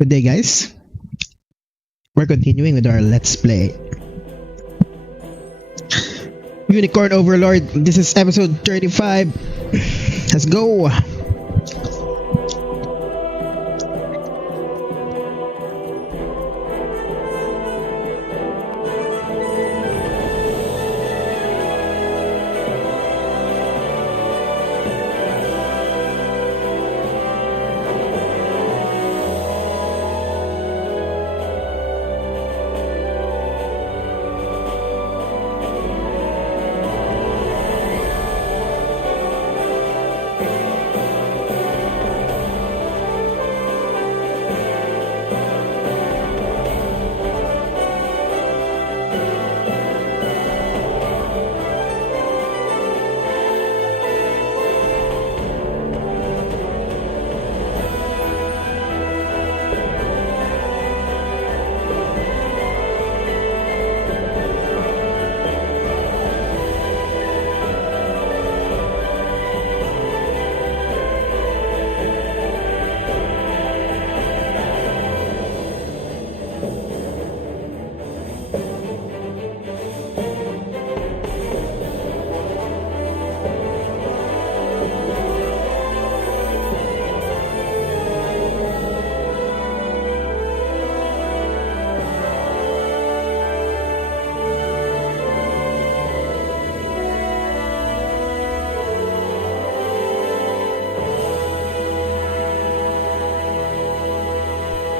Good day, guys. We're continuing with our Let's Play Unicorn Overlord. This is episode 35. Let's go.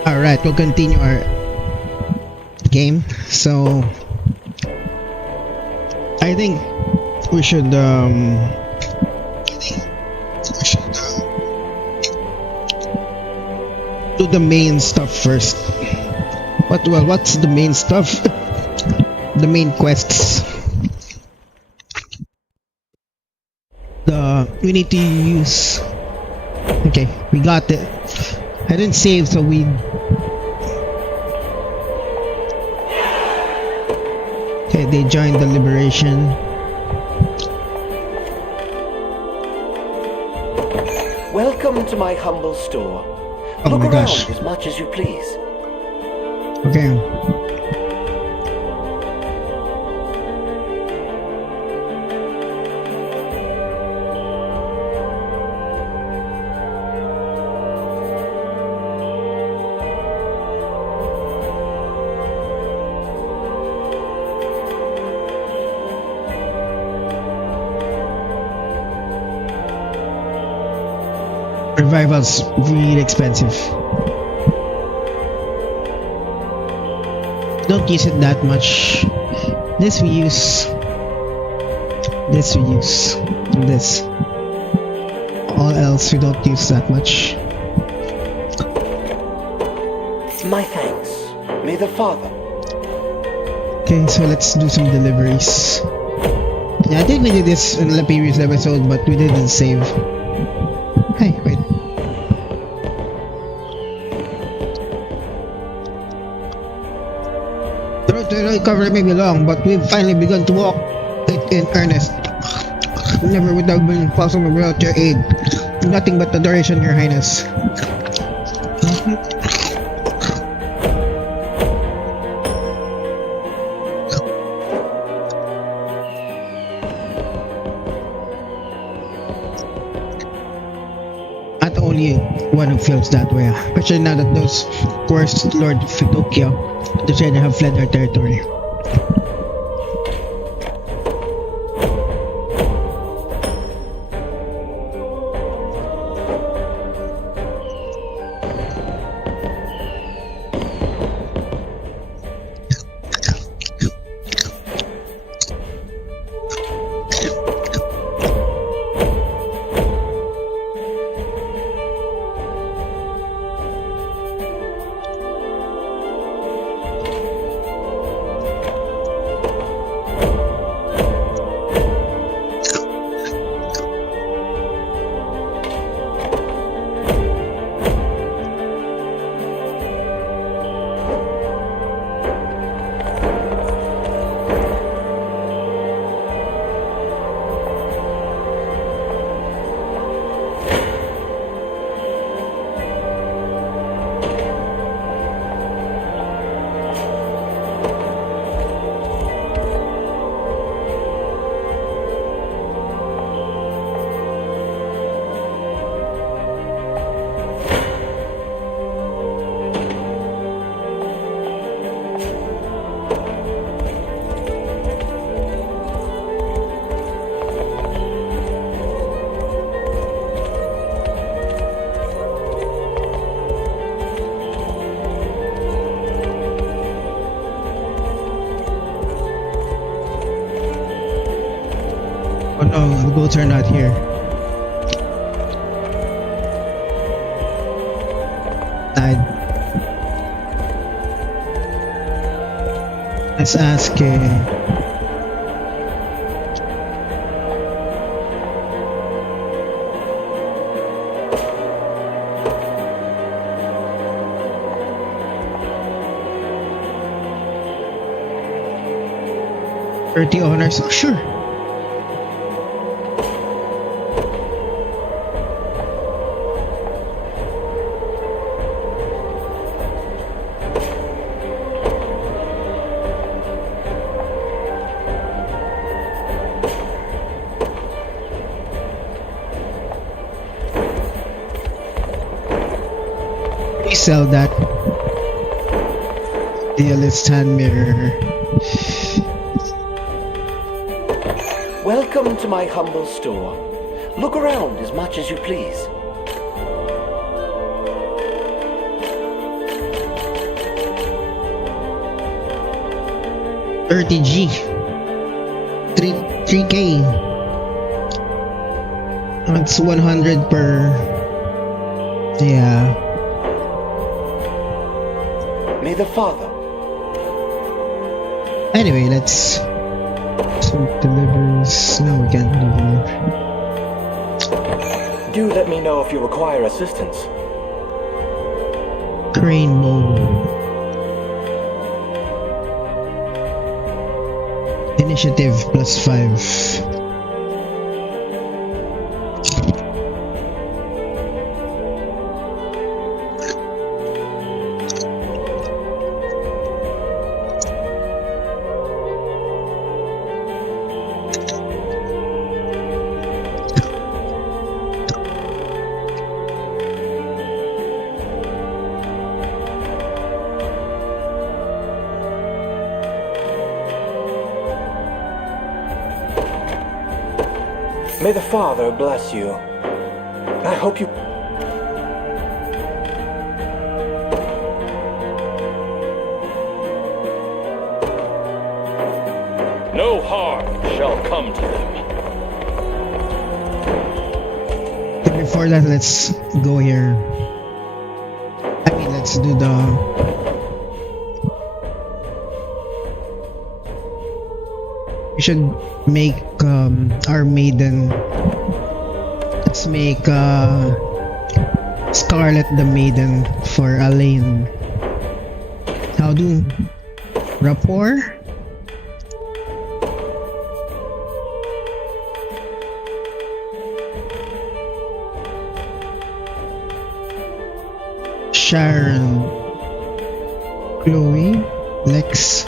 Alright, we'll continue our game. So I think we should do the main stuff first. What's the main stuff? The main quests. We need to use. Okay, we got it. I didn't save, so we. Okay, they joined the liberation. Welcome to my humble store. Oh Look my around gosh. as much as you please. Okay. Revival's really expensive. Don't use it that much. This we use. This we use. And this. All else we don't use that much. My thanks. May the Father. Okay, so let's do some deliveries. Yeah, I think we did this in the previous episode, but we didn't save. Hey, wait. The road to the recovery may be long, but we've finally begun to walk it in earnest. Never would have been possible without your aid. Nothing but adoration, Your Highness. Not only one who feels that way, especially now that those cursed Lord Fitokyo, the trainer, have fled our territory. no, the goats are not here. Died. Let's ask. 30 honors. Oh, sure. We sell that. Realist hand mirror. Welcome to my humble store. Look around as much as you please. $30G. 3K. That's 100 per. Yeah. May the Father. Anyway, let's. So delivers. No, we can't deliver. Do let me know if you require assistance. Crane bow. Initiative +5. May the Father bless you. I hope you... No harm shall come to them. Before that, let's go here. I mean, let's do the. We should make our maiden. Let's make Scarlet the maiden for Elaine. How do rapport? Sharon, Chloe, Lex.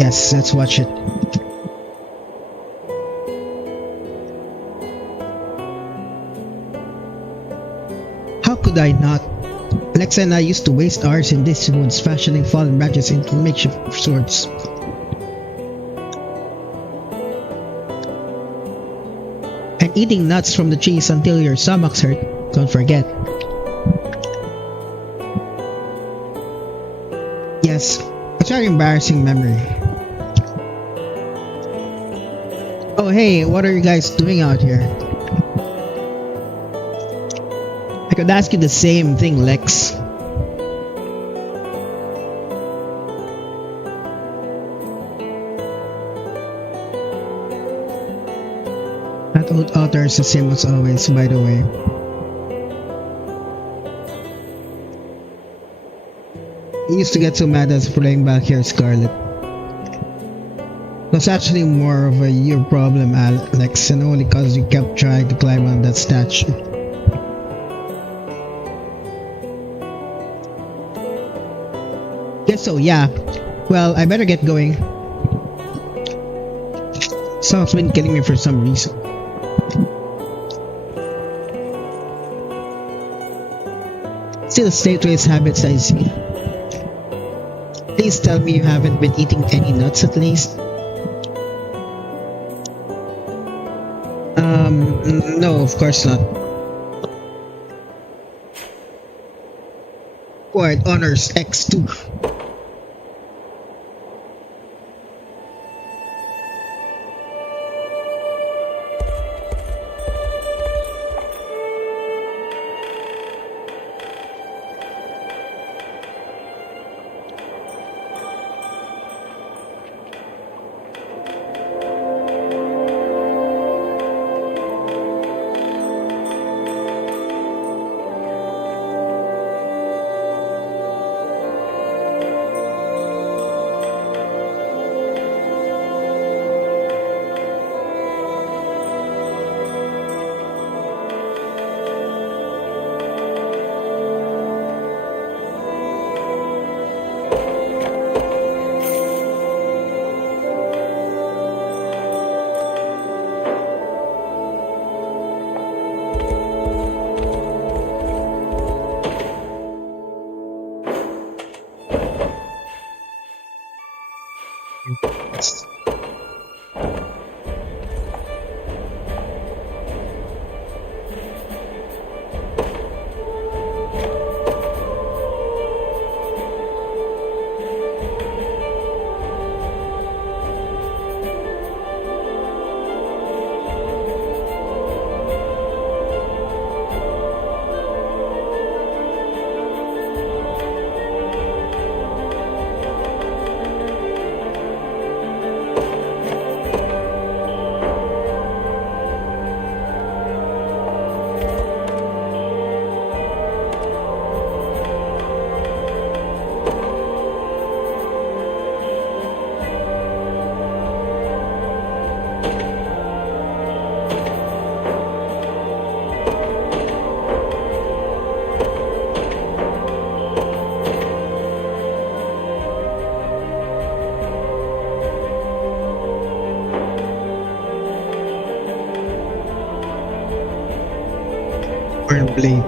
Yes, let's watch it. How could I not? Alexa and I used to waste hours in these woods fashioning fallen branches into makeshift swords. And eating nuts from the trees until your stomachs hurt. Don't forget. Yes, it's a very embarrassing memory. Oh hey, what are you guys doing out here? I could ask you the same thing, Lex. That old author is the same as always, by the way. He used to get so mad as playing back here, Scarlet. It was actually more of a your problem, Alex, and only cause you kept trying to climb on that statue. Guess so, yeah. Well, I better get going. Someone's been killing me for some reason. still stay to his habits, I see. Please tell me you haven't been eating any nuts at least. No, of course not. Quite honors X2. Iron Blade.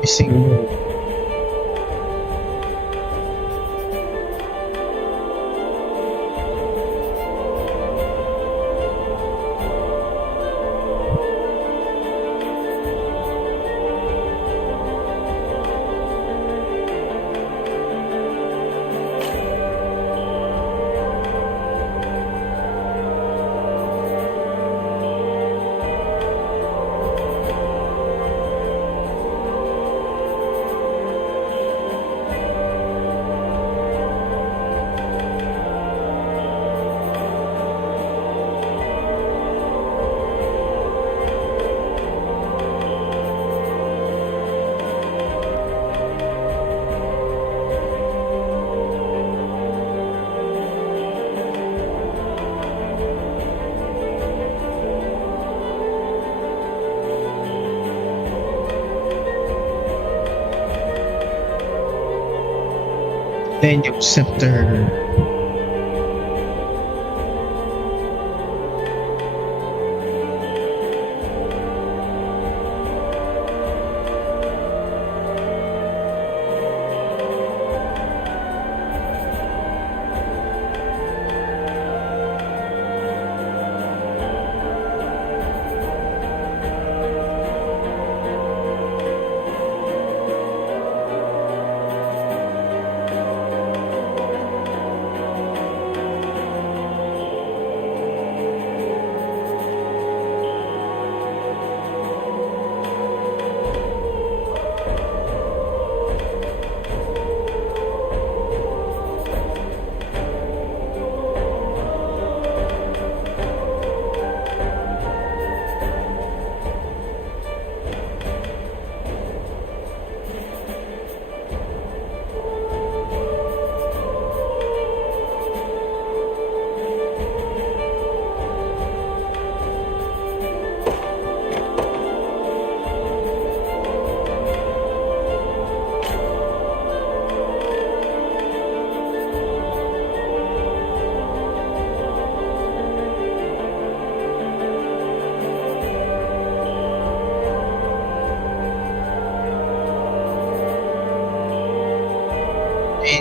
Missing. Millennium Scepter.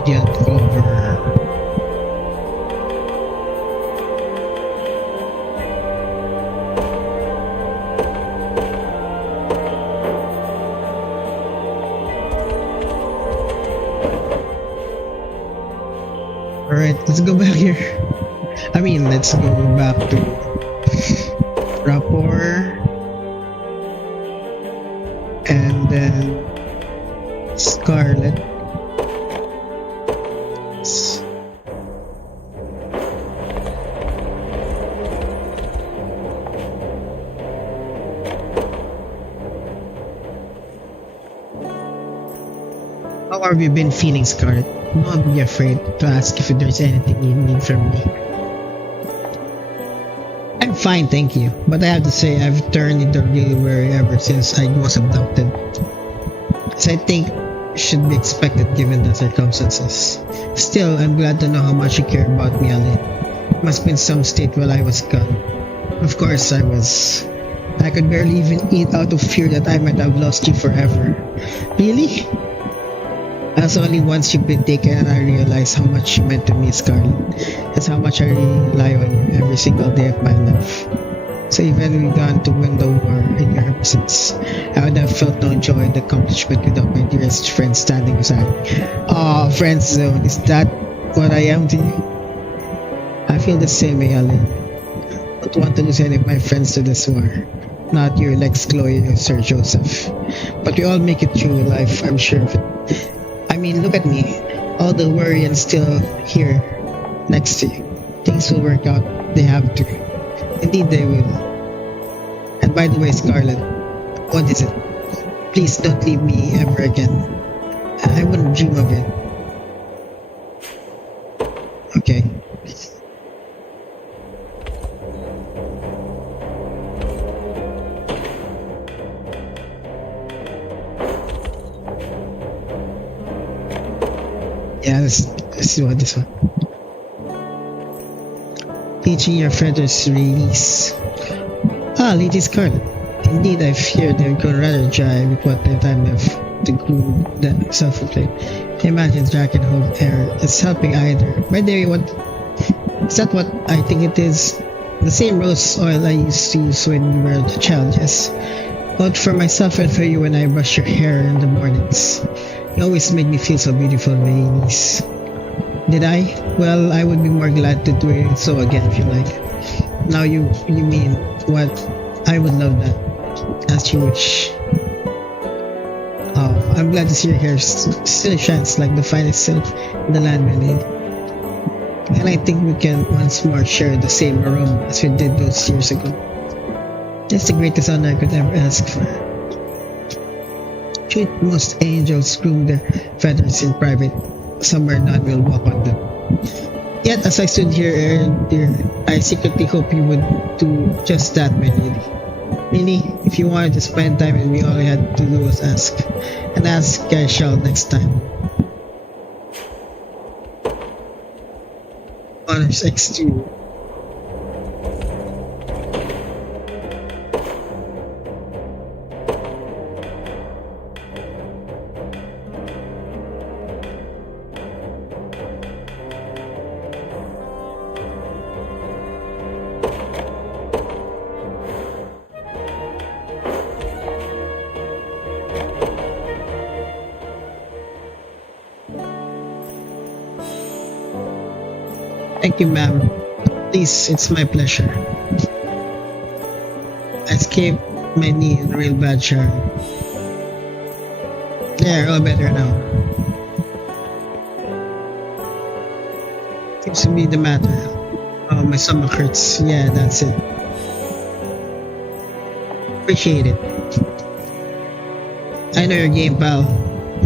Radiant over. Alright, let's go back here. I mean, let's go back to Rapport. And then Scarlet. How have you been feeling, Scarlet? Don't be afraid to ask if there's anything you need from me. I'm fine, thank you. But I have to say, I've turned into really wary ever since I was abducted. As I think should be expected given the circumstances. Still, I'm glad to know how much you care about me, Ali. It must have been some state while I was gone. Of course I was. I could barely even eat out of fear that I might have lost you forever. Really? As only once you've been taken and I realized how much you meant to me, Scarlet. That's how much I rely on you every single day of my life. So even we gone to win the war in your absence, I would have felt no joy in the accomplishment without my dearest friend standing beside me. Oh, friend zone, is that what I am to you? I feel the same way, Ali. Don't want to lose any of my friends to this war. Not your Lex Chloe or Sir Joseph. But we all make it through life, I'm sure of it. I mean, look at me. All the worry and still here, next to you. Things will work out. They have to. Indeed they will. And by the way, Scarlet, what is it? Please don't leave me ever again. I wouldn't dream of it. Okay. Yeah, let's do this one. Teaching your feathers release. Ah, Lady Scarlet. Indeed, I fear they've gone rather dry with what the time of the glue that self-proclaimed. Imagine Drakenhope air. It's helping either. By the way, what is that? What I think it is? The same rose oil I used to use when we were challenges. Both for myself and for you when I brush your hair in the mornings. You always make me feel so beautiful, ladies. Did I? Well, I would be more glad to do it so again if you like. Now you mean what? I would love that. As you wish. Oh, I'm glad to see your hair still shines like the finest silk in the land, my lady. And I think we can once more share the same aroma as we did those years ago. That's the greatest honor I could ever ask for. Treat most angels groom their feathers in private, somewhere none will walk on them. Yet as I stood here, dear, I secretly hope you would do just that, my lady. Really, if you wanted to spend time with me, all I had to do was ask. And ask I shall next time. Honors X2. Thank you, ma'am. Please, it's my pleasure. I escaped my knee in a real bad shower. There, all better now. Seems to be the matter. Oh, my stomach hurts. Yeah, that's it. Appreciate it. I know your game, pal.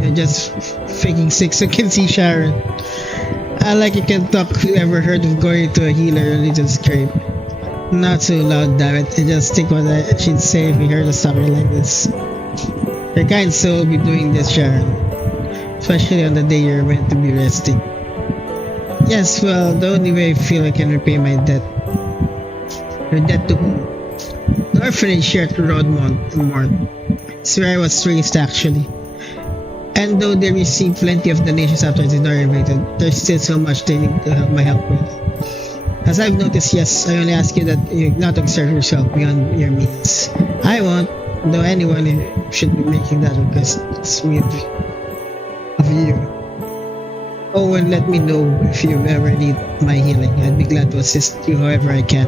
You're just faking sick so can see Sharon. I like you can talk. Ever heard of going to a healer or little scrape? Not so loud, damn it. I just think what I should say if you heard a story like this. Your kind soul will be doing this, Sharon. Especially on the day you're meant to be resting. Yes, well, the only way I feel I can repay my debt. Your debt to whom? The orphanage here at Rodmont, Mort. It's where I was raised, actually. And though they receive plenty of donations after they are invaded, there's still so much they need to help my help with. As I've noticed, yes, I only ask you that you not exert yourself beyond your means. I won't, though anyone should be making that request. It's me of you. Oh, and let me know if you ever need my healing. I'd be glad to assist you however I can.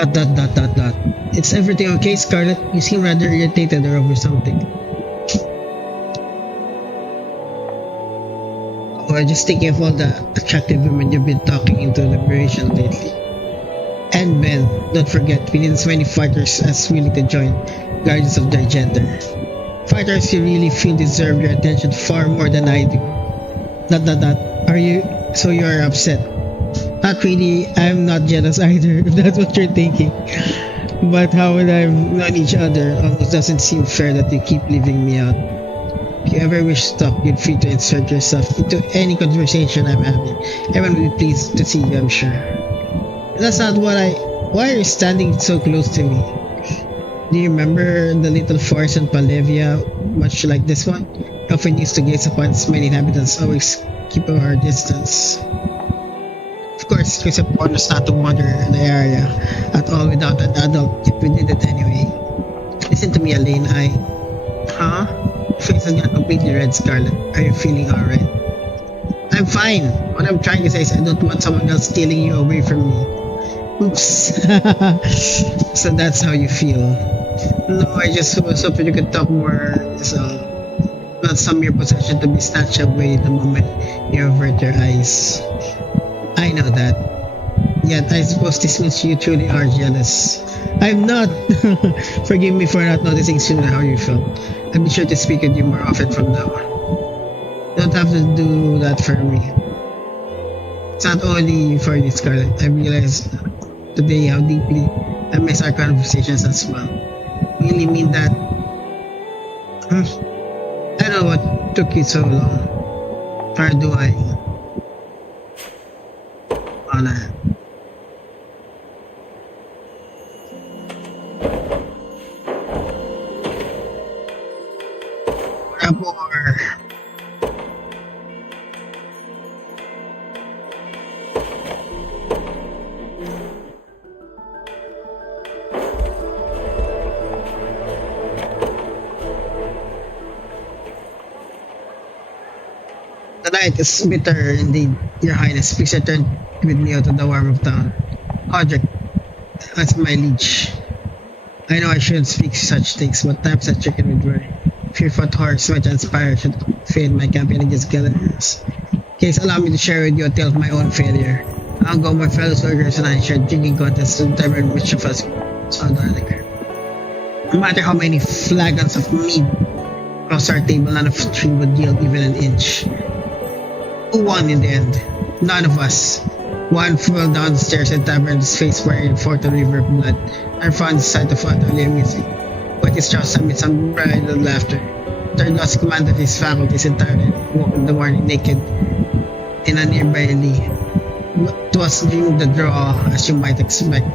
Dot. It's everything okay, Scarlet? You seem rather irritated or over something. Oh, I'm just thinking of all the attractive women you've been talking into liberation lately. And Ben, don't forget, we need as many fighters as willing to join, regardless of their gender. Fighters you really feel deserve your attention far more than I do. Are you... So you are upset? Not really, I'm not jealous either, if that's what you're thinking. But how would I have known each other? Almost doesn't seem fair that you keep leaving me out. If you ever wish to talk, feel free to insert yourself into any conversation I'm having. Everyone will be pleased to see you, I'm sure. That's not what I... Why are you standing so close to me? Do you remember the little forest in Palevia, much like this one? I often used to gaze upon its many inhabitants, always keep our distance. Of course, it was important us not to wander the area at all without an adult if we did it anyway. Listen to me, Elaine, Huh? Your face has got completely red, Scarlet. Are you feeling alright? I'm fine. What I'm trying to say is I don't want someone else stealing you away from me. Oops. So that's how you feel. No, I just was hoping you could talk more, not some of your possession to be snatched away the moment you avert your eyes. I know that. Yet I suppose this means you truly are jealous. I'm not. Forgive me for not noticing sooner how you felt. I'll be sure to speak with you more often from now on. You don't have to do that for me. It's not only for you, Scarlet. I realized today how deeply I miss our conversations as well. Really mean that. I don't know what took you so long. Or do I? Honor. Rapport. The night is bitter indeed, Your Highness. Please return with me out of the warm of town. Hodrick, that's my liege. I know I shouldn't speak such things, but times are chicken with worry. Fearful horrors might transpire should fail my campaign against gatherers. Please allow me to share with you a tale of my own failure. I'll go my fellow soldiers and I shared drinking contests to determine which of us saw the liquor. No matter how many flagons of mead crossed our table, none of the three would yield even an inch. Who won in the end? None of us. One fell down the stairs and tavern, his face wearing forth a river of blood. I found the sight of utterly amusing, but his jaws amid some bridal laughter. Third lost command of his faculties entirely, woke in the morning naked in a nearby alley. It was during the draw, as you might expect.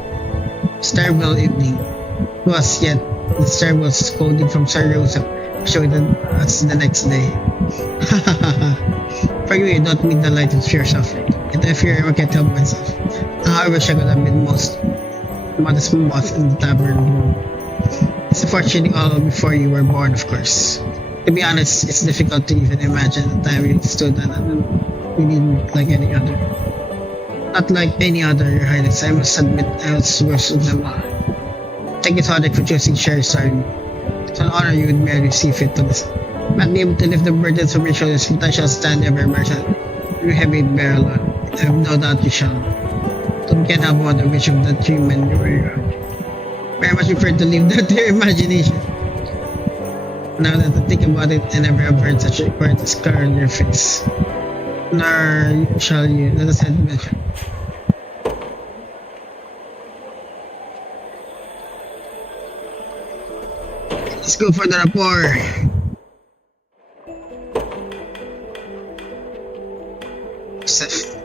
Terrible evening. It was, yet This terrible scolding from Sir Joseph showed us the next day. For you don't mean the light of fear suffering. Yet I fear I can't help myself. I wish I could have been most modest moth in the tavern room. It's unfortunately all before you were born, of course. To be honest, it's difficult to even imagine the time we stood and we didn't like any other. Not like any other, Your Highness. I must admit I was worse of them all. Thank you, Todrick, for choosing Sherry Sarn. It's an honor you would merely see fit to this. Not be able to lift the burdens of your shoulders, but I shall stand ever, Marshal. You heavy bear alone. I have no doubt you shall. Don't get help on the wish of that dream when you were young. Very much prefer to leave that to your imagination. Now that I think about it, I never have heard such a quite a scar on your face. Nor shall you. Let us head back. Let's go for the rapport. Safe.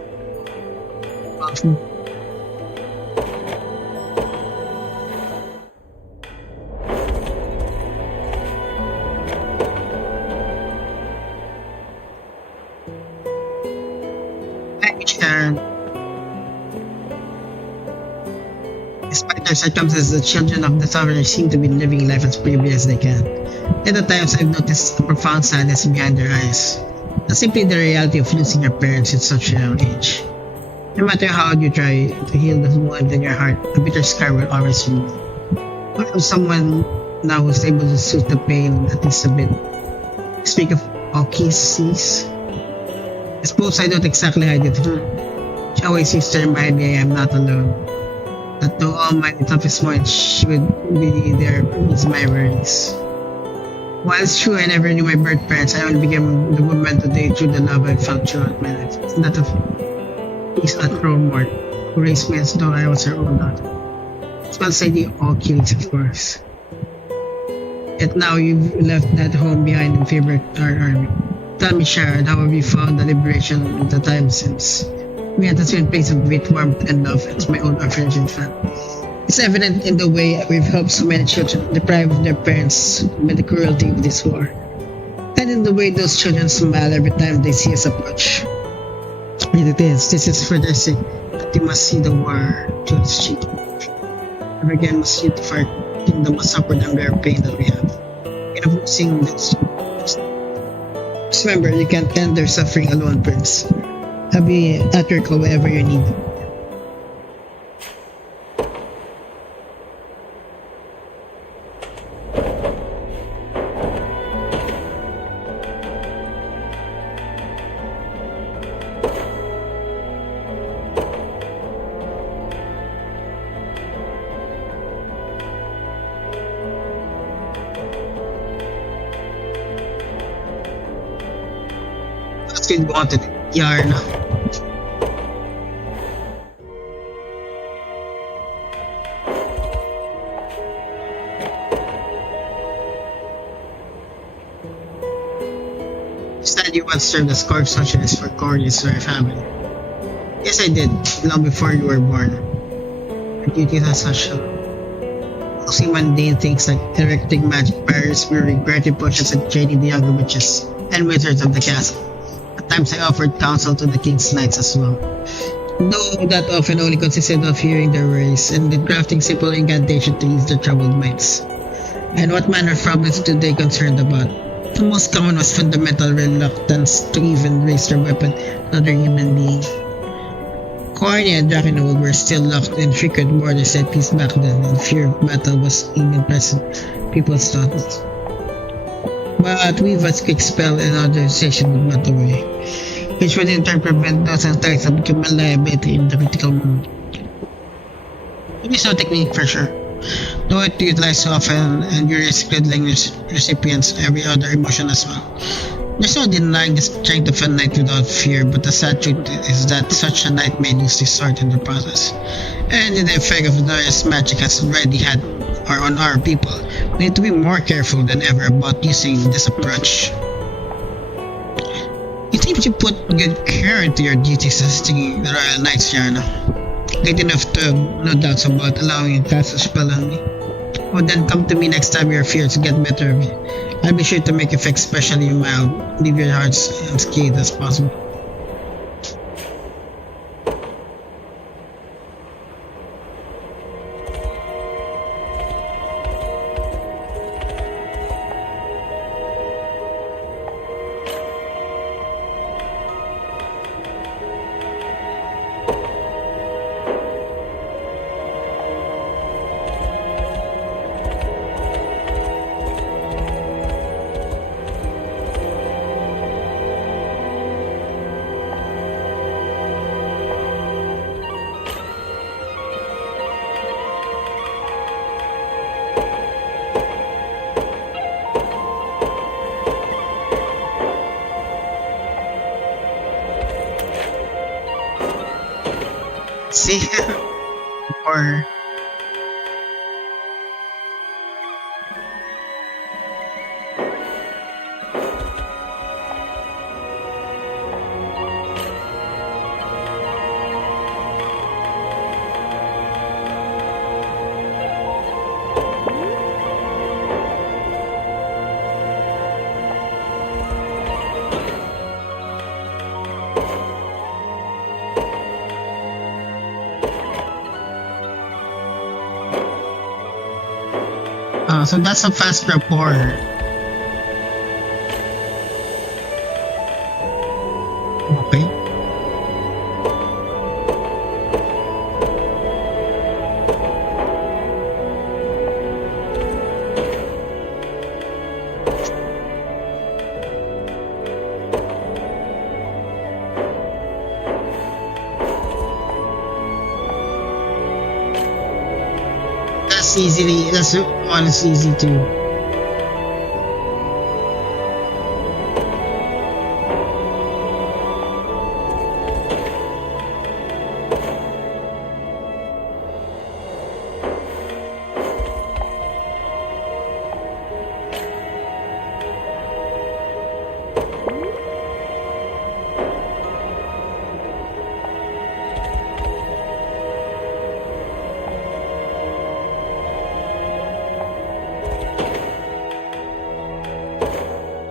Despite their circumstances, the children of the sovereign seem to be living life as bravely as they can. Yet at times I've noticed a profound sadness behind their eyes. Not simply the reality of losing your parents at such a young age. No matter how you try to heal the wound in your heart, a bitter scar will always remain. What if someone now who's able to soothe the pain at least a bit? Speak of Okis. I suppose I don't exactly hide it. She always used to remind me I am not alone. That though all my toughest moments, she would be there amidst my worries. While it's true I never knew my birth parents, I only became the woman today through the love I felt throughout my life. And that of Peace at Romort, who raised me as though I was her own daughter. As well as the all killings, of course. Yet now you've left that home behind in favor of our army. Tell me, Sharon, how have you found the liberation of the time since? We had a certain place of great warmth and love as my own orphanage and family. It's evident in the way we've helped so many children deprived of their parents by the cruelty of this war. And in the way those children smile every time they see us approach. This is for their sake that they must see the war to its cheek. Never again must you for our kingdom must suffer the unbearable pain that we have. And of losing those just remember, you can't end their suffering alone, Prince. I'll be at your call wherever you need. Still wanted Yarn. You said you once served as corpse socialist for Corey's royal family. Yes, I did, long before you were born. Our duties as such mostly mundane things like erecting magic barriers, brewing berry potions, and training the younger witches and wizards of the castle. At times I offered counsel to the king's knights as well, though that often only consisted of hearing their worries and then crafting simple incantation to ease their troubled minds. And what manner of problems do they concerned about? The most common was fundamental reluctance to even raise their weapon to another human being. Corny and Drachenwold were still locked in frequent border set piece back then, and fear of battle was even present in people's thoughts. But with a quick spell and authorization would melt away, which would in turn prevent those attacks from becoming a liability in the critical moment. It is no technique for sure, though it utilized so often and you risk riddling recipients every other emotion as well. There's no denying the strength of a knight without fear, but the sad truth is that such a knight may lose his sword in the process. And in the effect of Darius' magic has already had on our people, we need to be more careful than ever about using this approach. It seems you put good care into your duties as the Royal Knights, Yarna. Great enough to have no doubts about allowing you to cast a spell on me. Well, then come to me next time your fears get better. I'll be sure to make effects especially mild. Leave your hearts as unscathed as possible. See? Or so that's a fast rapport. Okay. That's one is easy to.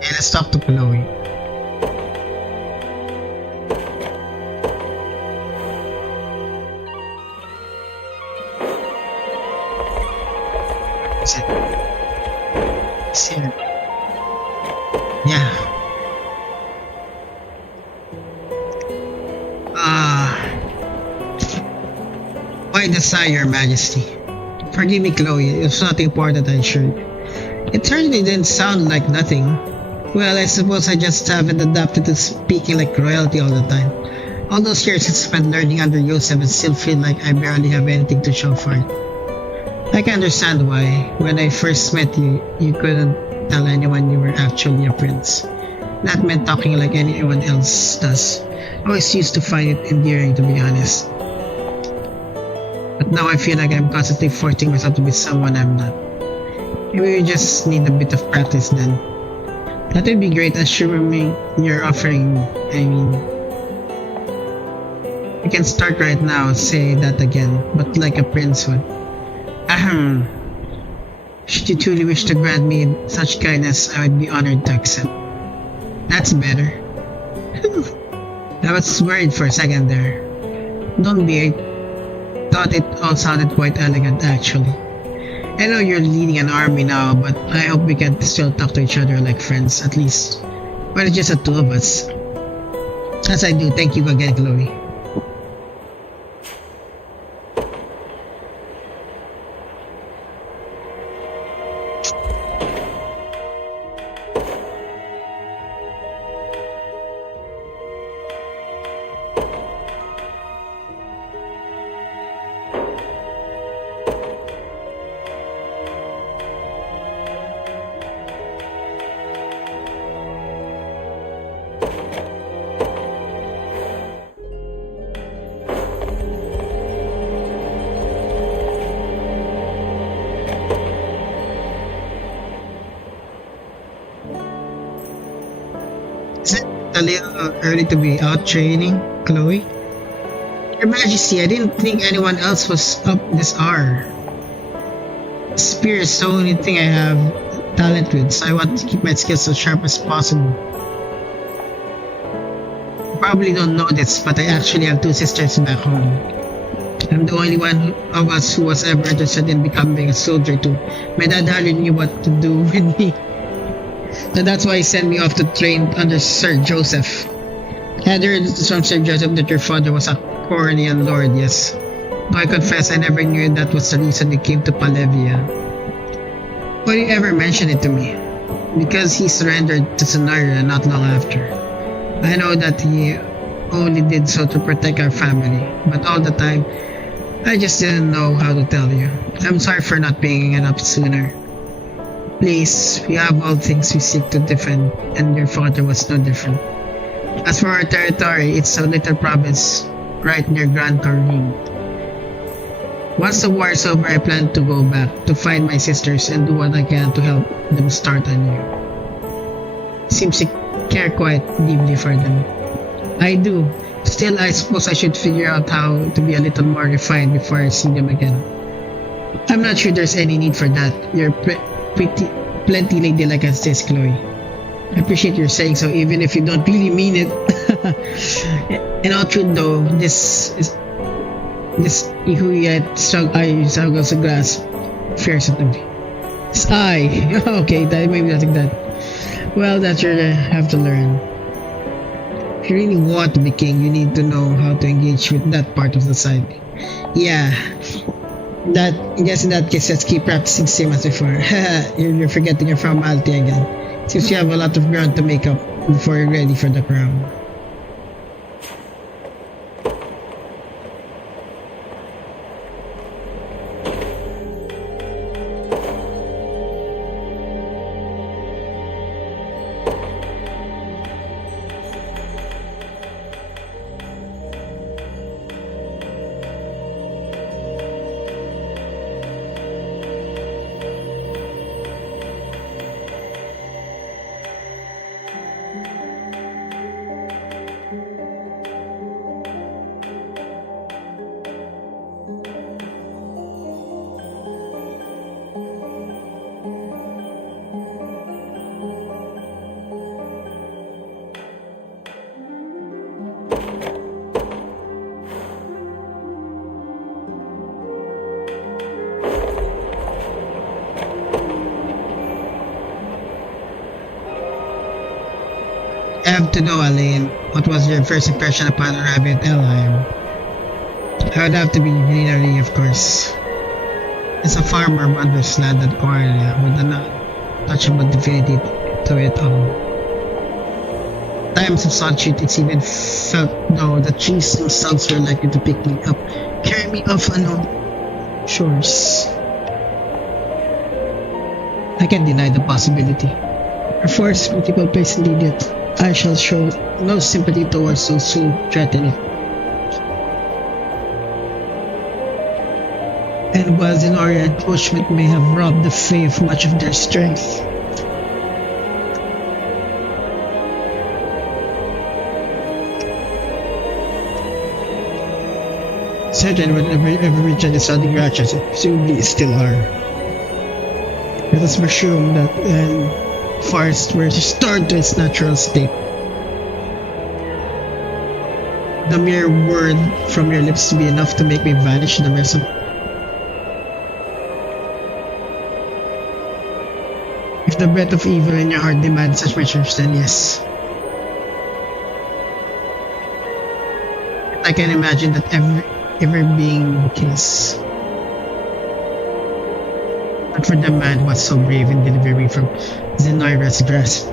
And let's talk to Chloe. Is it? Is it? Yeah. Why the sigh, Your Majesty? Forgive me, Chloe. It's nothing important, I'm sure. It certainly didn't sound like nothing. Well, I suppose I just haven't adapted to speaking like royalty all the time. All those years I spent learning under Joseph and still feel like I barely have anything to show for it. I can understand why, when I first met you, you couldn't tell anyone you were actually a prince. That meant talking like anyone else does. I always used to find it endearing, to be honest. But now I feel like I'm constantly forcing myself to be someone I'm not. Maybe we just need a bit of practice then. That would be great, assuming you're offering. I mean, you can start right now, say that again, but like a prince would. Ahem. Should you truly wish to grant me such kindness, I would be honored to accept. That's better. I was worried for a second there. Don't be. I thought it all sounded quite elegant, actually. I know you're leading an army now, but I hope we can still talk to each other like friends, at least. When it's just the two of us. As I do, thank you again, Chloe. Is it a little early to be out training, Chloe? Your Majesty, I didn't think anyone else was up this hour. Spear is the only thing I have talent with, so I want to keep my skills as sharp as possible. You probably don't know this, but I actually have two sisters back home. I'm the only one of us who was ever interested in becoming a soldier too. My dad hardly knew what to do with me. So that's why he sent me off to train under Sir Joseph. I had heard from Sir Joseph that your father was a Cornelian lord, yes. Though I confess I never knew that was the reason he came to Palevia. Why did you ever mention it to me? Because he surrendered to Sonaria not long after. I know that he only did so to protect our family, but all the time, I just didn't know how to tell you. I'm sorry for not bringing it up sooner. Please, we have all things we seek to defend, and your father was no different. As for our territory, it's a little province right near Grand Torine. Once the war is over, I plan to go back to find my sisters and do what I can to help them start anew. Seems you care quite deeply for them. I do. Still, I suppose I should figure out how to be a little more refined before I see them again. I'm not sure there's any need for that. You're plenty ladylike as this, Chloe. I appreciate your saying so, even if you don't really mean it. In all truth, though, this who yet struggles to grasp fears at me. It's I. Okay, that maybe nothing that. Well, that's you have to learn. If you really want to be king, you need to know how to engage with that part of the society. Yeah. I guess in that case, let's keep practicing same as before. You're forgetting your formality again. Since you have a lot of ground to make up before you're ready for the crown. I have to know, Elaine, what was your first impression upon arriving at Elheim? I would have to be greenery, of course. As a farmer of Undersland and Cornelia with an untouchable divinity to it all. Times of solitude, it's even felt though the trees themselves were likely to pick me up, carry me off unknown shores. I can't deny the possibility. A forest beautiful place indeed, yet I shall show no sympathy towards those who threaten it. And while Zenora and Bushwick may have robbed the Fae of much of their strength, certain whatever region is sounding righteous, presumably still are. Let us presume that forest were restored to its natural state. The mere word from your lips to be enough to make me vanish the rest of. If the breath of evil in your heart demands such measures, then yes. I can imagine that ever being the case. But for the man who was so brave in delivering me from Zenoira's grasp.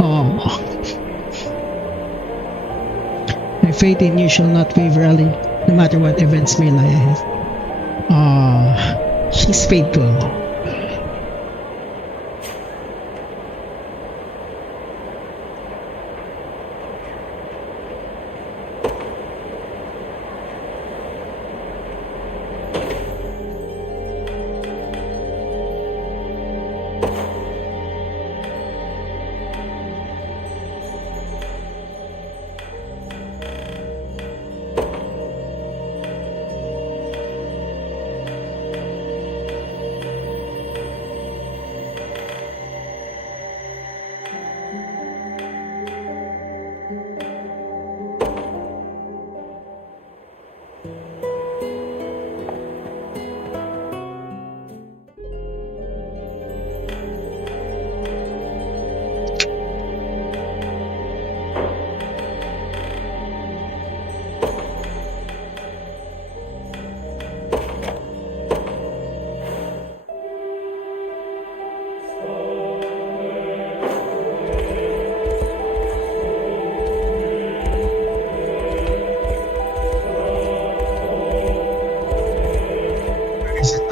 Oh. My faith in you shall not waver, Ali, no matter what events may lie ahead. Ah, she's faithful.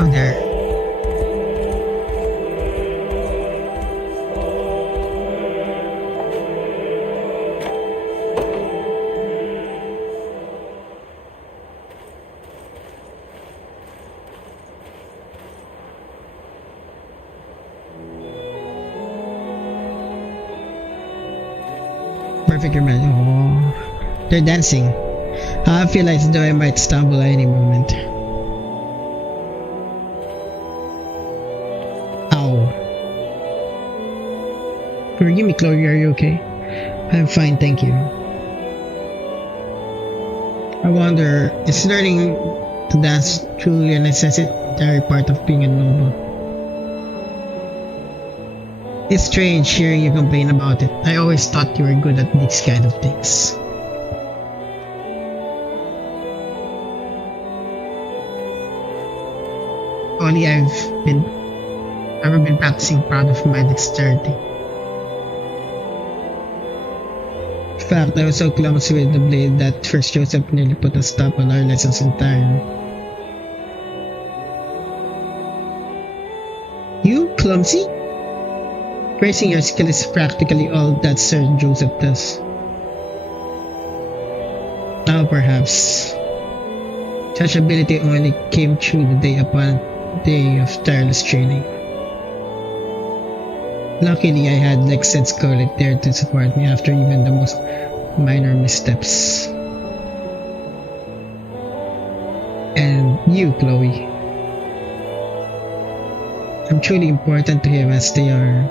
Oh, there. Perfect man. Oh, they're dancing. I feel as though I might stumble at any moment. Ow. Forgive me, Chloe, are you okay? I'm fine, thank you. I wonder, is learning to dance truly a necessary part of being a noble? It's strange hearing you complain about it. I always thought you were good at these kind of things. Only I've never been practicing proud of my dexterity. In fact, I was so clumsy with the blade that first Joseph nearly put a stop on our lessons entirely. You clumsy? Praising your skill is practically all that Sir Joseph does. Now perhaps such ability only came true the day upon day of tireless training. Luckily I had Lex and Scarlet there to support me after even the most minor missteps. And you, Chloe. I'm truly important to him as they are.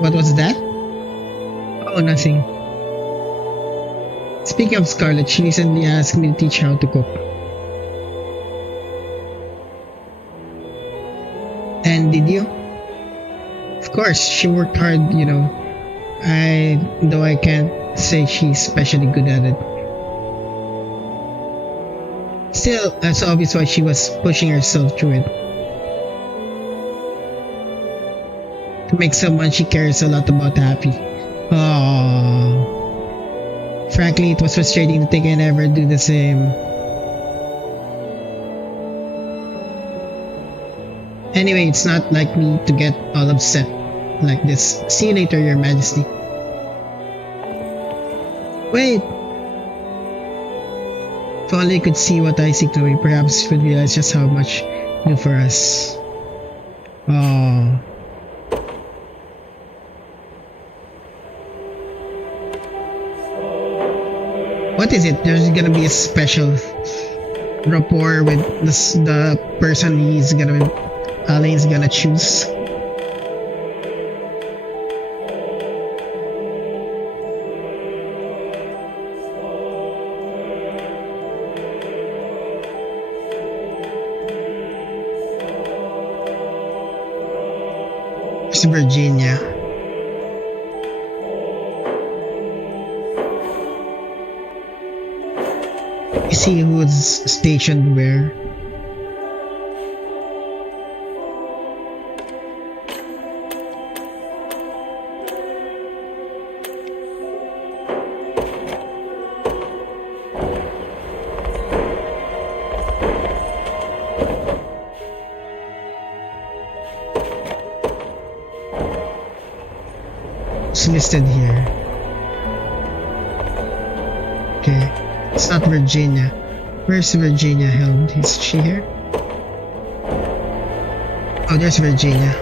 What was that? Oh, nothing. Speaking of Scarlet, she recently asked me to teach her how to cook. And did you? Of course, she worked hard, you know. Though I can't say she's especially good at it. Still, it's obvious why she was pushing herself through it. To make someone she cares a lot about happy. Aww. Frankly, it was frustrating to think I never do the same. Anyway, it's not like me to get all upset like this. See you later, Your Majesty. Wait! If only you could see what I see, Chloe, perhaps you would realize just how much you do for us. Aww. What is it? There's gonna be a special rapport with the person Alain's gonna choose. It's Virginia. You see who's stationed where? It's listed here. Okay. It's not Virginia. Where's Virginia held? Is she here? Oh, there's Virginia.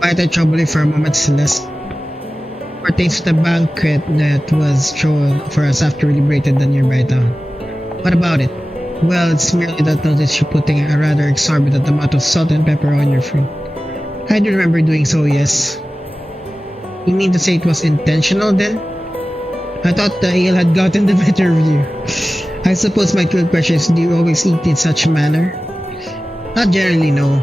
Quite a troubling for a moment, Celeste. Pertains to the banquet that was thrown for us after we liberated the nearby town. What about it? Well, it's merely that notice you're putting a rather exorbitant amount of salt and pepper on your food. I do remember doing so, yes. You mean to say it was intentional then? I thought the ale had gotten the better of you. I suppose my real question is, do you always eat in such a manner? Not generally, no.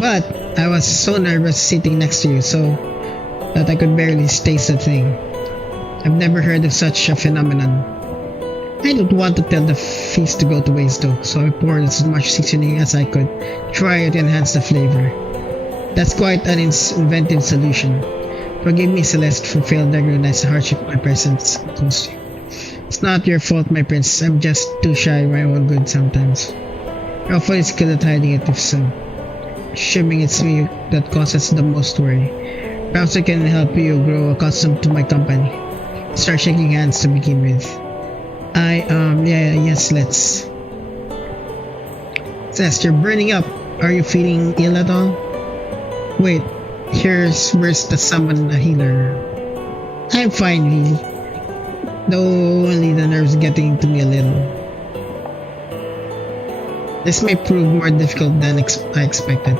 But I was so nervous sitting next to you, so that I could barely taste the thing. I've never heard of such a phenomenon. I don't want to tell the feast to go to waste though, so I poured as much seasoning as I could, try to enhance the flavor. That's quite an inventive solution. Forgive me, Celeste, for failing to recognize the hardship my presence caused you. It's not your fault, my prince. I'm just too shy of my own good sometimes. You're awfully skilled at hiding it if so. Assuming it's me that causes the most worry. Perhaps I can help you grow accustomed to my company. Start shaking hands to begin with. Yes, let's. Celeste, you're burning up. Are you feeling ill at all? Wait, here's where's the summon a healer. I'm fine, really. Though only the nerves getting to me a little. This may prove more difficult than I expected.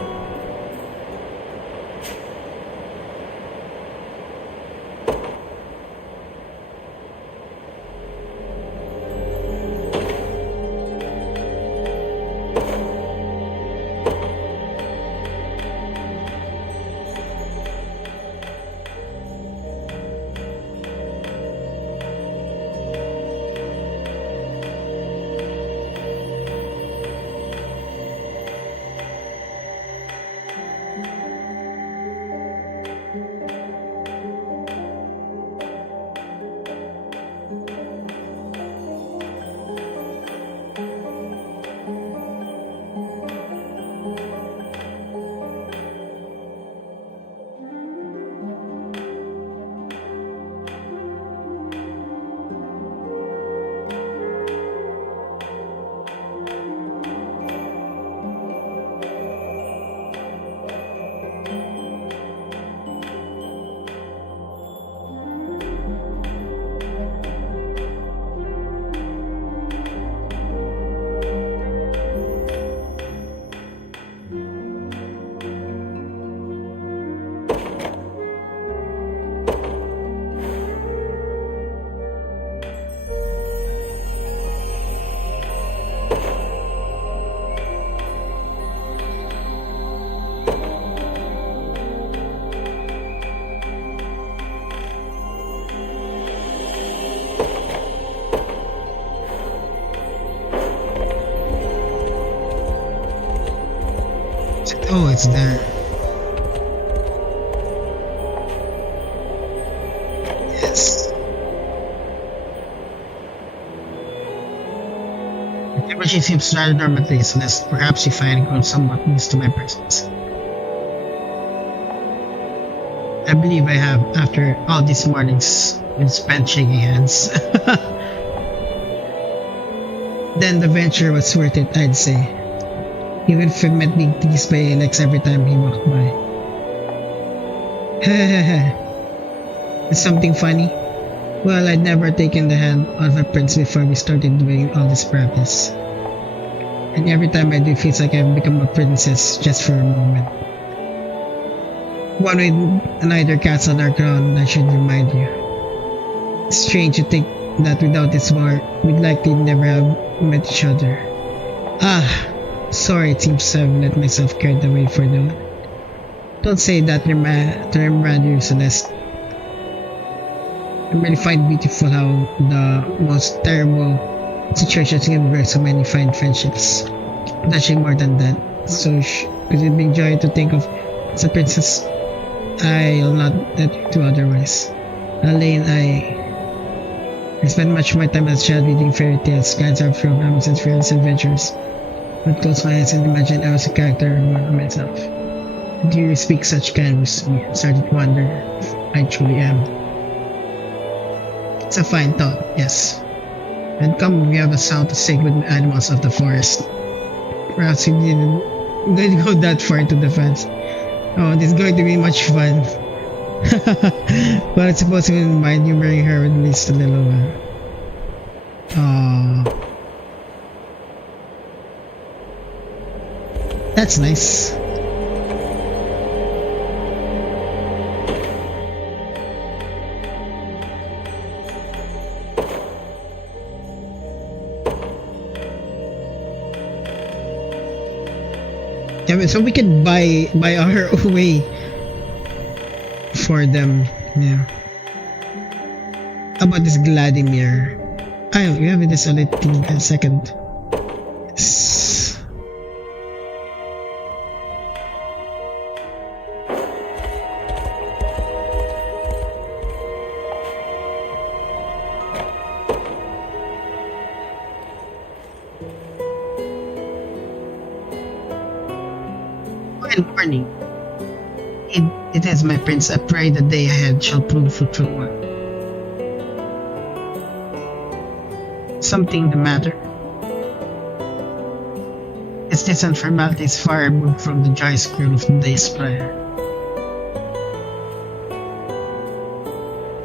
Oh, it's there. Yes. The temperature seems rather normal, Celeste. Perhaps you find grown somewhat used to my presence. I believe I have, after all these mornings we've spent shaking hands. Then the venture was worth it, I'd say. Even if it meant being teased by Alex every time he walked by. It's something funny. Well, I'd never taken the hand of a prince before we started doing all this practice. And every time I do, it feels like I've become a princess just for a moment. One with neither castle nor crown, I should remind you. It's strange to think that without this war, we'd likely never have met each other. Sorry, it seems I've let myself carried away for the one. Don't say that to remind you, Celeste. I really find beautiful how the most terrible situations can bring so many fine friendships. But actually more than that. So could it be joy to think of as a princess? I'll not let you do otherwise. Elaine, I spent much of my time as a child reading fairy tales, guides are from Amazon's fearless adventures. But close my eyes and imagine I was a character of myself. And here you speak such kind words to me. I started to wonder if I truly am. It's a fine thought, yes. And come, we have a sound to sing with the animals of the forest. Perhaps we didn't go that far into the fence. Oh, this is going to be much fun. But I suppose you wouldn't mind humoring her at least a little while. Aww. That's nice. Yeah, so we can buy our way for them. Yeah. How about this Vladimir? We have this already in a second. Yes. Good morning. It is, my prince. I pray the day ahead shall prove fruitful one. Something the matter? Is this unformalities far removed from the joyous girl of the day's prayer?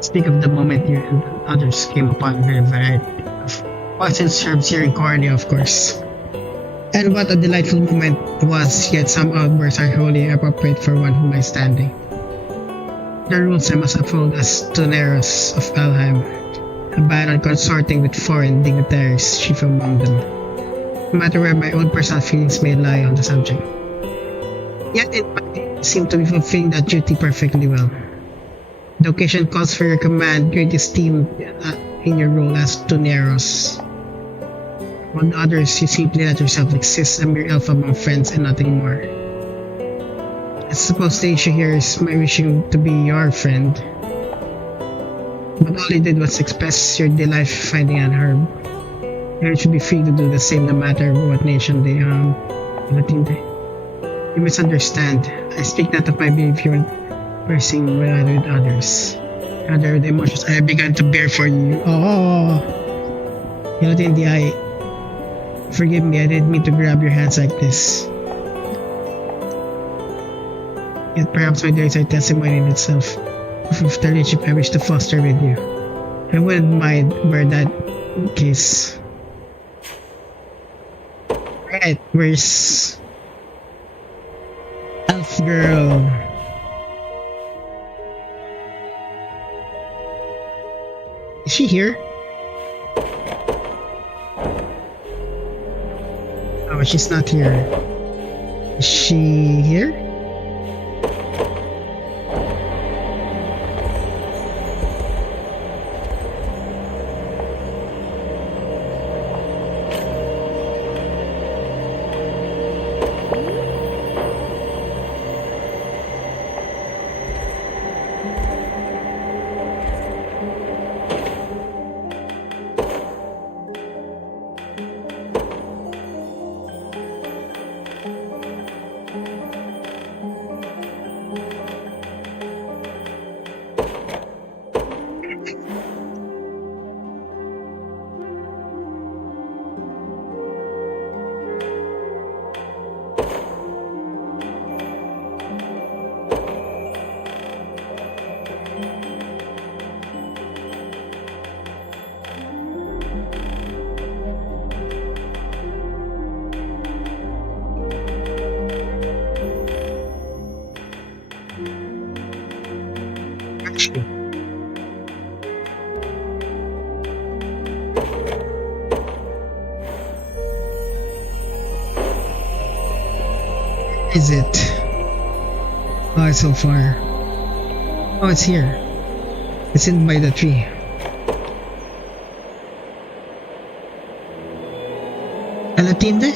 Speak of the moment you and others came upon very variety of poisons, herbs here in Cornea, of course. And what a delightful moment it was, yet some outbursts are wholly appropriate for one whom I standing. The rules I must uphold as Toneros of Elheim, a baron consorting with foreign dignitaries, chief among them, no matter where my own personal feelings may lie on the subject. Yet it might seem to be fulfilling that duty perfectly well. The occasion calls for your command, great esteem in your role as Toneros. On others, you simply let yourself exist, a mere elf among friends and nothing more. I suppose the issue here is my wishing to be your friend. But all you did was express your delight finding an herb. You should be free to do the same no matter what nation they You misunderstand. I speak not of my behavior pursing rather with others. Rather the emotions I have begun to bear for you. Oh, forgive me, I didn't mean to grab your hands like this. Yet perhaps my dears are testimony in itself of the relationship I wish to foster with you. I wouldn't mind were that case. Right, where's Elf Girl? Is she here? Oh, she's not here. Is she here? Is it? Oh, it's so far. Oh, it's here. It's in by the tree. Alatinde?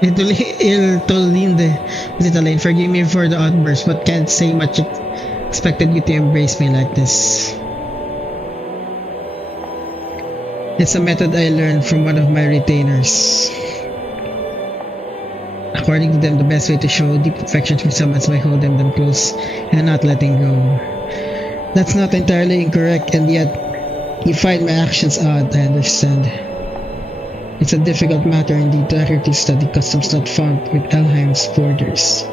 Il Tolinde. Little Lane, forgive me for the outburst, but can't say much. Expected you to embrace me like this. It's a method I learned from one of my retainers. According to them, the best way to show deep affection for someone is by holding them close and not letting go. That's not entirely incorrect, and yet you find my actions odd, I understand. It's a difficult matter indeed to accurately study customs not found with Elheim's borders.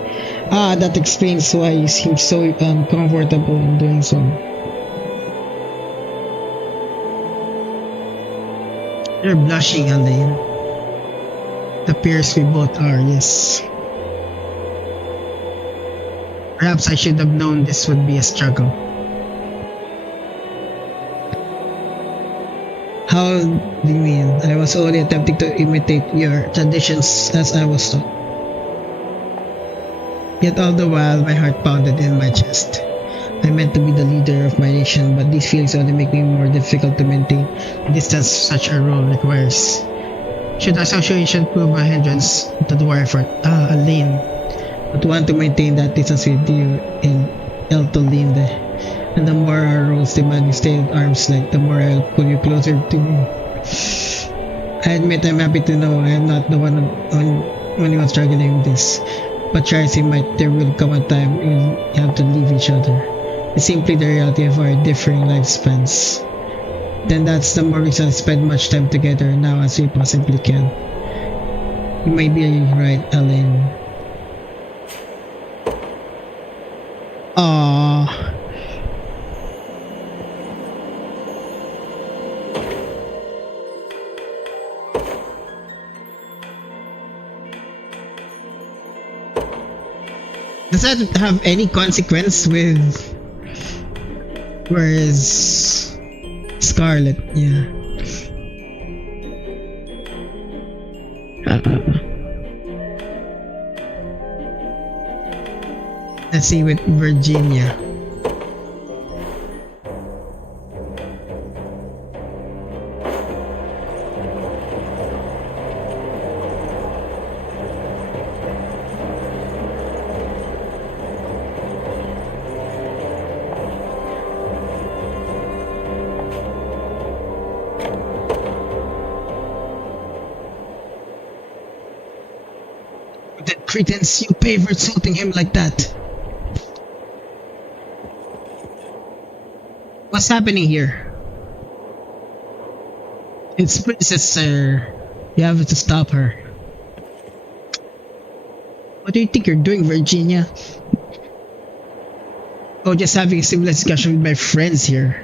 Ah, that explains why you seem so uncomfortable in doing so. You're blushing, Elaine. It appears we both are, yes. Perhaps I should have known this would be a struggle. How do you mean? I was only attempting to imitate your traditions as I was taught. Yet all the while, my heart pounded in my chest. I meant to be the leader of my nation, but these feelings only make me more difficult to maintain the distance such a role requires. Should association prove a hindrance to the war effort? Elaine. But want to maintain that distance with you in Elto Linde. And the more our roles demand you stay at arm's length, the more I'll pull you closer to me. I admit I'm happy to know I am not the only one struggling with this. But try as you might, there will come a time you'll have to leave each other. It's simply the reality of our differing lifespans. Then that's the more reason to spend much time together now as we possibly can. You may be right, Elaine. Aww. Does that have any consequence with where is Scarlet? Yeah. Let's see with Virginia. That credence you pay for insulting him like that. What's happening here? It's Princess Sir. You have to stop her. What do you think you're doing, Virginia? Oh, just having a civilized discussion with my friends here.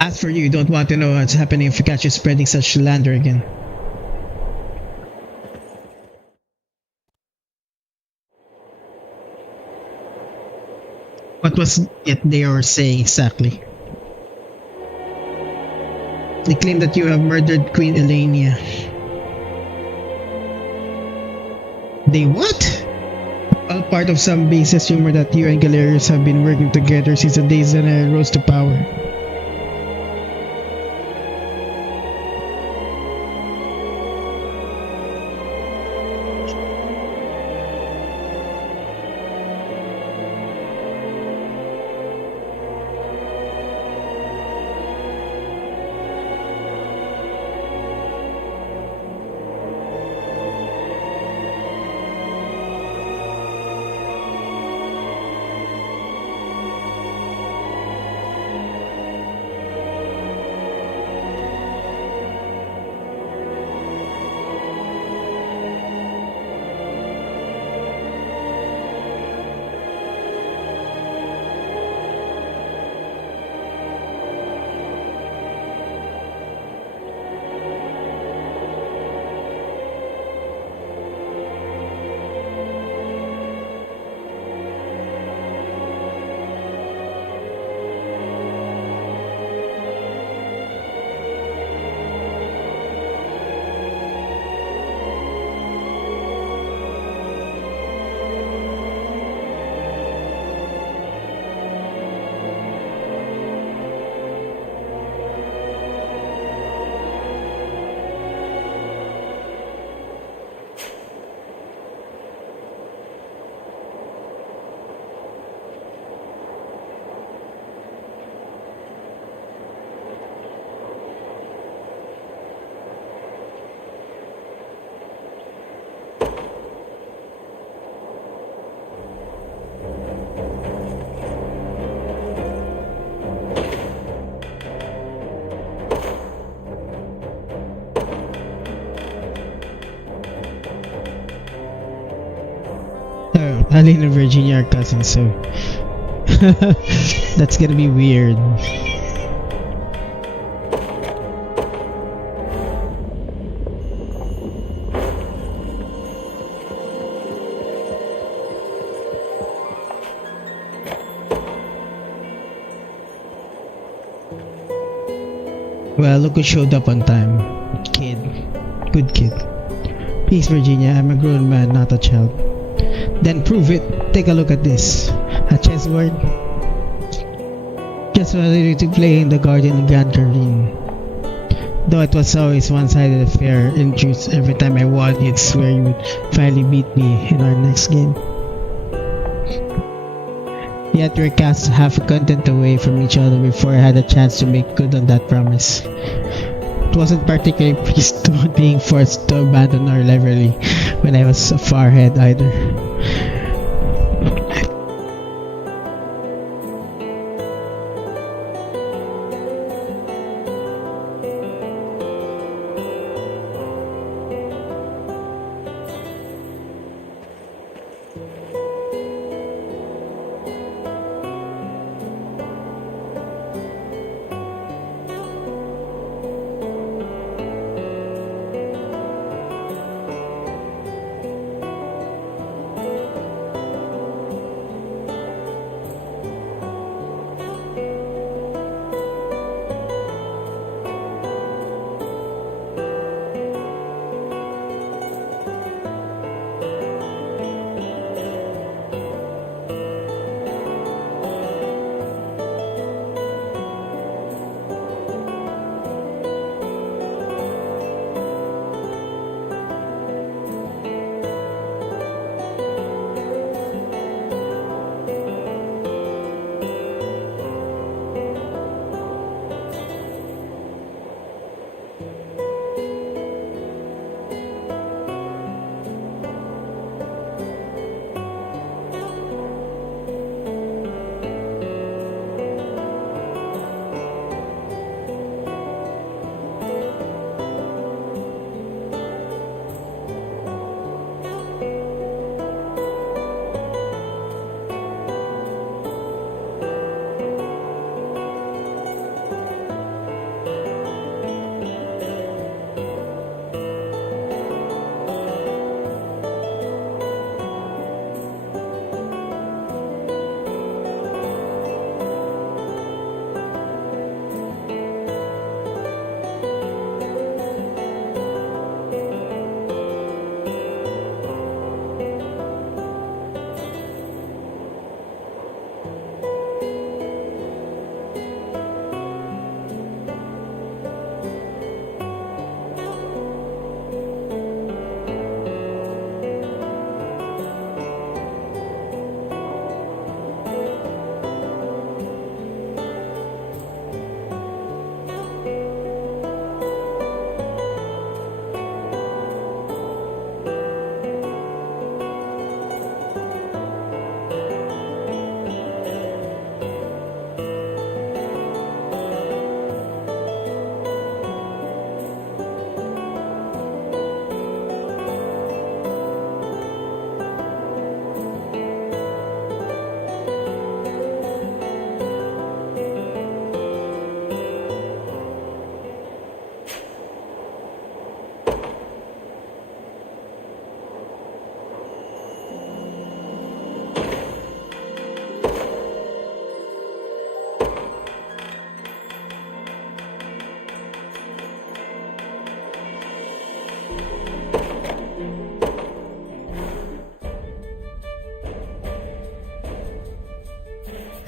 As for you, don't want to know what's happening if we catch you spreading such slander again. What was it they were saying exactly? They claim that you have murdered Queen Elenia. They what? All part of some baseless rumor that you and Galerius have been working together since the days when I rose to power. Aline and Virginia are cousins, so that's gonna be weird. Well, look who showed up on time. Kid. Good kid. Please, Virginia, I'm a grown man, not a child. Then prove it. Take a look at this. A chessboard? Just wanted to play in the garden of Grand Careen. Though it was always one-sided affair, in truth, every time I won, you'd swear you would finally beat me in our next game. Yet we're cast half a continent away from each other before I had a chance to make good on that promise. It wasn't particularly pleased with being forced to abandon our rivalry when I was far ahead either.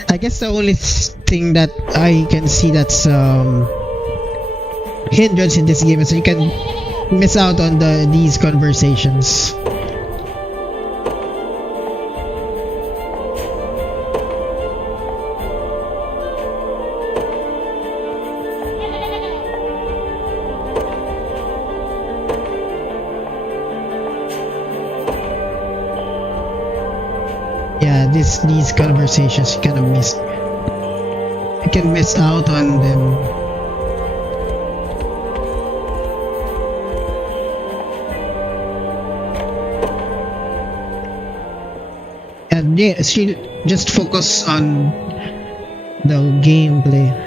I guess the only thing that I can see that's hindrance in this game is you can miss out on these conversations. Yeah, these conversations you kind of miss. You can miss out on them. And yeah, she just focus on the gameplay.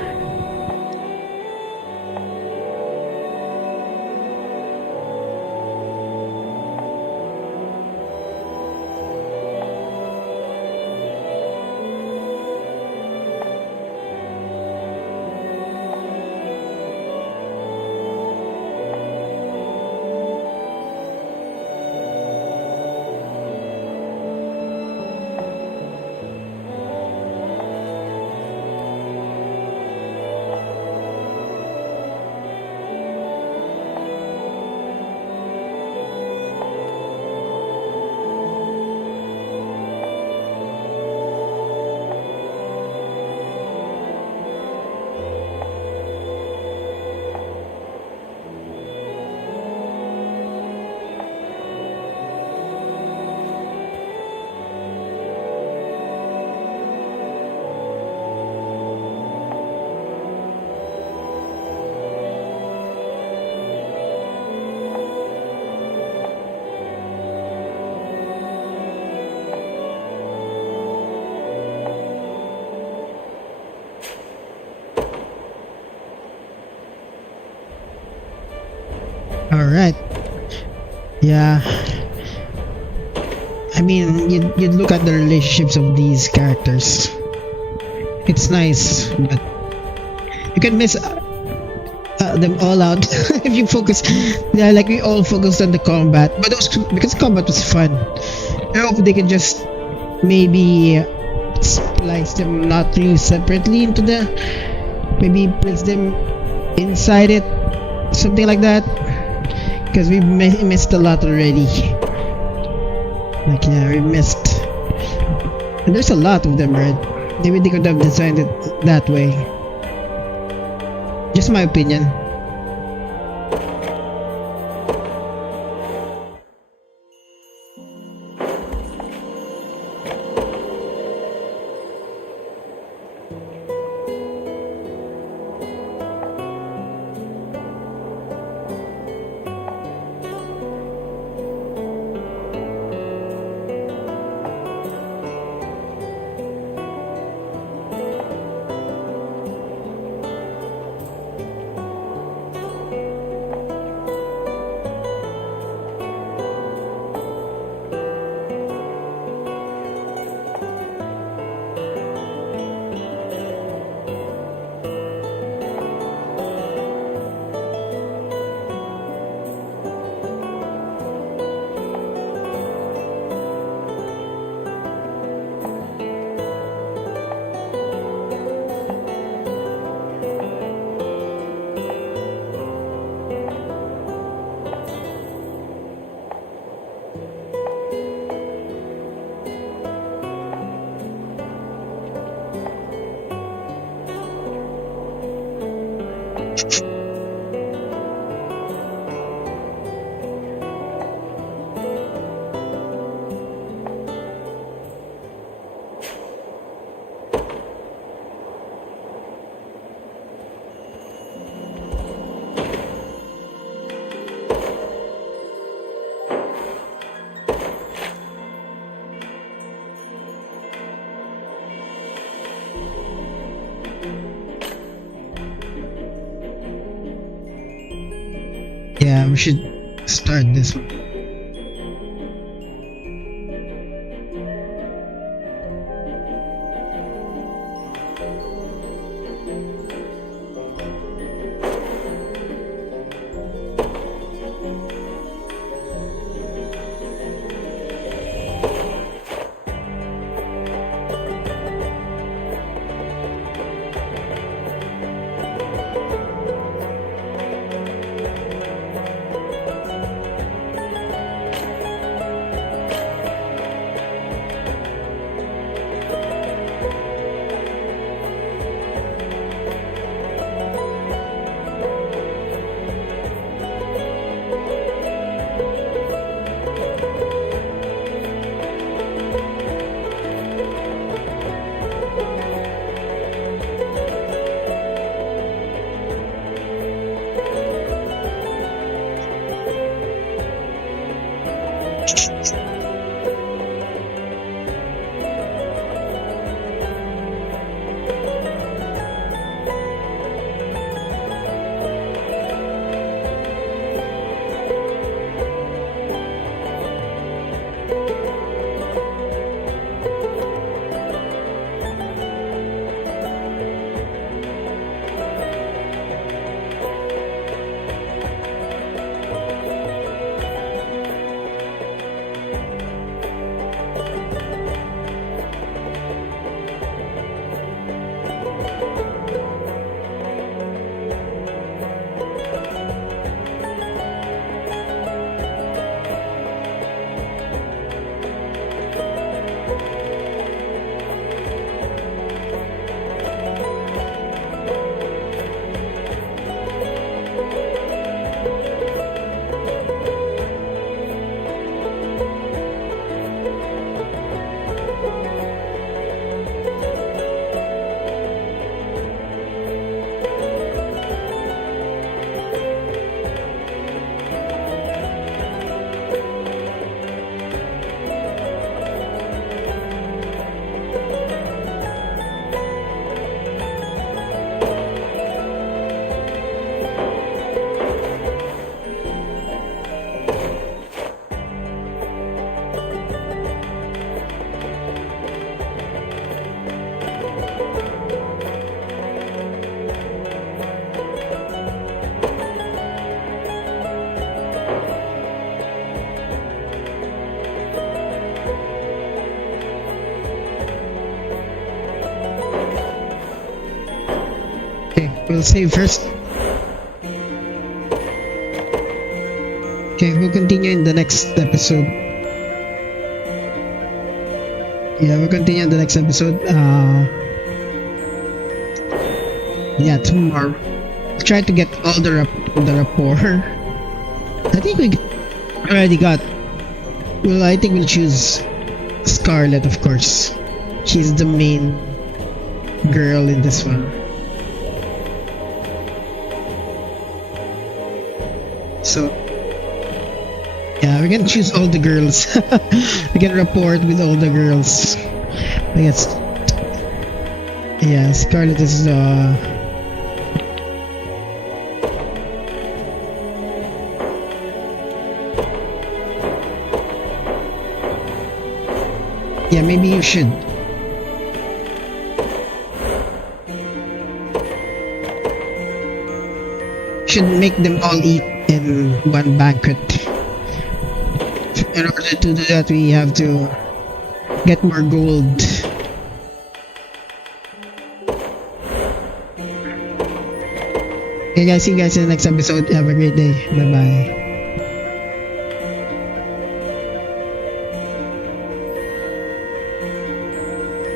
Alright. Yeah. I mean, you look at the relationships of these characters. It's nice, but you can miss them all out if you focus. Yeah, like we all focused on the combat, but because combat was fun. I hope they can just maybe splice them not really separately into the, maybe place them inside it, something like that, because we missed a lot already. Like, yeah, we missed, and there's a lot of them, right? Maybe they could have designed it that way. Just my opinion. Yeah, we should start this one. Okay, we'll save first. Okay, we'll continue in the next episode. Yeah, we'll continue in the next episode. Yeah, tomorrow. We'll try to get all the rapport. I think we already got. Well, I think we'll choose Scarlet, of course. She's the main girl in this one. So, yeah, we can choose all the girls. We can report with all the girls. I guess. Yeah, Scarlet is yeah, maybe you should. Should make them all eat in one banquet. In order to do that, we have to get more gold. Okay guys, see you guys in the next episode. Have a great day. Bye bye.